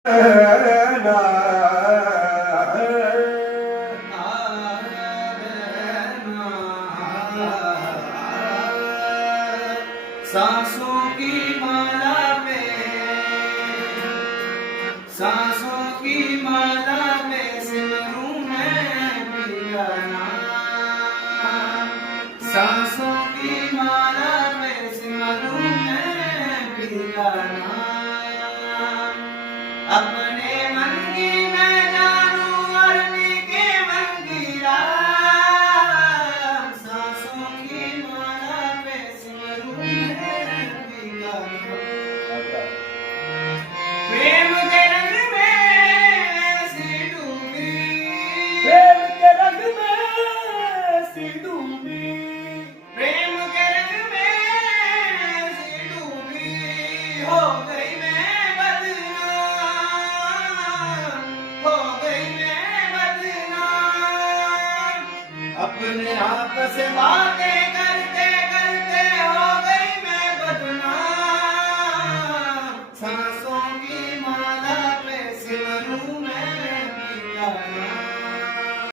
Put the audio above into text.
सांसों की माला में, सांसों की माला में सिमरूं मैं पिया नाम। सांसों की माला में सिमरूं मैं पिया नाम। अपने मन की मैं जानूं अरबी के मन की राह। सांसों की माला में सिमरूं मैं पिया नाम। प्रेम के रंग में ऐसी डूबी, प्रेम के रंग में सी डूबी, प्रेम के रंग में ऐसी डूबी, हो गई मैं बदनाम, हो गई मैं बदनाम। अपने आप से बातें करते